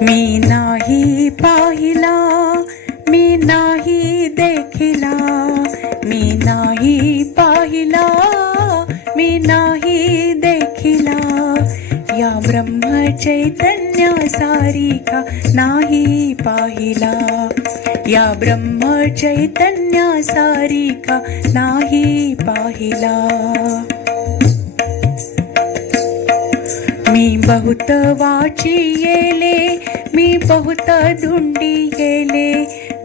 मी नाही पाहिला, मी नाही देखिला, मी नाही पाहिला, मी नाही देखिला, या ब्रह्म चैतन्य सारिका नाही पाहिला, या ब्रह्म चैतन्य सारिका नाही पाहिला। मी बहुत वाचियेले, मी बहुत धुंडियेले,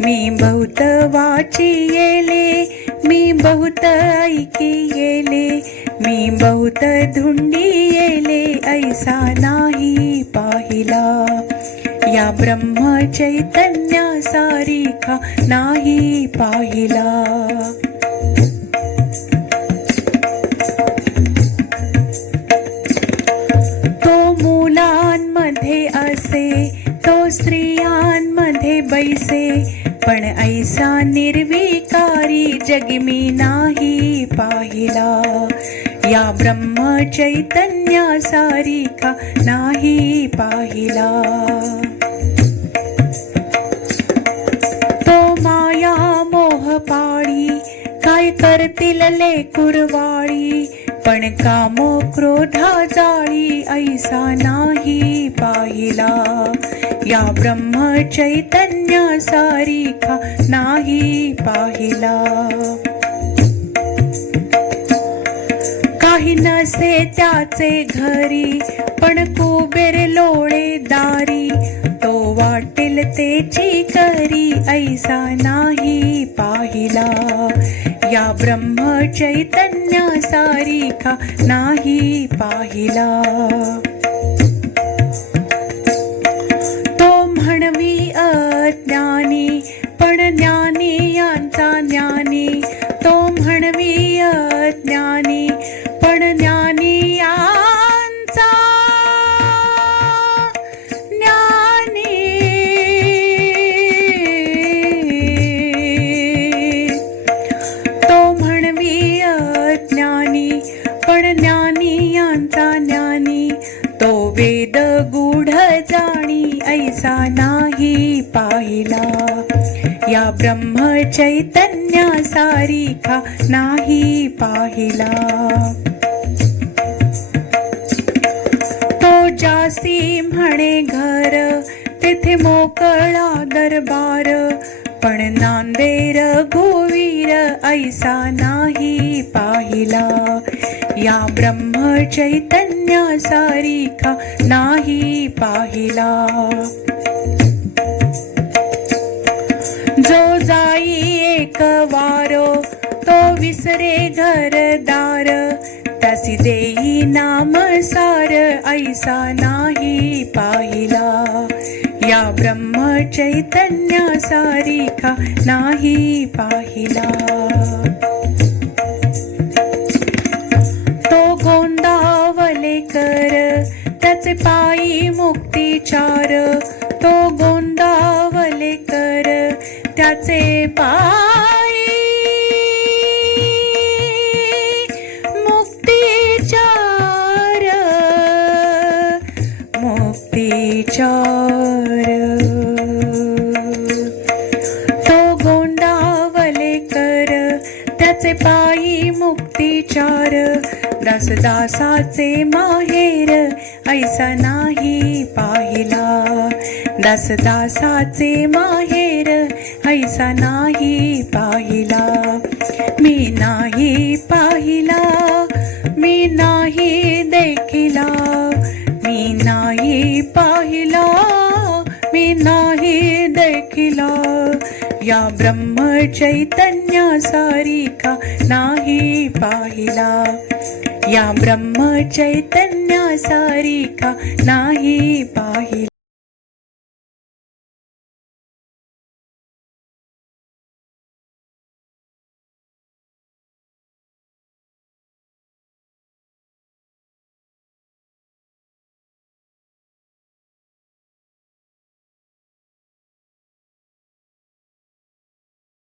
मी बहुत वाचियेले, मी बहुत ऐकियेले, मी बहुत धुंडियेले, ऐसा नाही पाहिला, या ब्रह्म चैतन्य सारिका नाही पाहिला। मुलांमध्ये असे, तो स्त्रियांमध्ये बैसे, पण ऐसा निर्विकारी जग मी नाही पाहिला, या ब्रह्म चैतन्य सारिका नाही पाहिला। तो माया मोह पाळी, काय करतील लेकुरवाळी, पण काम क्रोधा जाळी, ऐसा नाही पाहिला, या ब्रह्म चैतन्य सारिका नाही पाहिला। काही नसे त्याचे घरी, पण कुबेर लोळे दारी, तो वाटेल तेची करी, ऐसा नाही पाहिला, या ब्रह्म चैतन्य सारिका नाही पाहिला। तो म्हणवी अज्ञानी, पण ज्ञानी यांचा ज्ञानी, तो म्हणवी अज्ञानी, पण ज्ञानी यांचा ज्ञानी। तो म्हणवी अज्ञानी, पण ज्ञानी यांचा ज्ञानी, तो वेद गूढ जाणी, ऐसा नाही पाहिला, या ब्रह्म चैतन्य सारिका नाही पाहिला। तो जासी म्हणे घर, तेथे मोकळा दरबार, पण नांदे रघुवीर, ऐसा नाही पाहिला, या ब्रह्म चैतन्य सारिका नाही पाहिला। जो जाई एक वारो, तो विसरे घरदार, त्यासी देई नाम सार, ऐसा नाही पाहिला, या ब्रह्म चैतन्य सारिका नाही पाहिला। तो गोंदावले कर, त्याचे पायी मुक्तिचार, तो गोंदावले कर, त्याचे पायी मुक्तिचार, मुक्तिचार। तो गोंदावले कर, त्याचे पायी मुक्तिचार, दासदासाचे माहेर, ऐसा नाही पाहिला, दासदासाचे माहेर, ऐसा नाही पाहिला। मी नाही पाहिला, मी नाही देखिला, मी नाही पाहिला, मी नाही देखिला, या ब्रह्म चैतन्य सारिका नाही पाहिला, या ब्रह्म चैतन्य सारिका नाही पाहिला।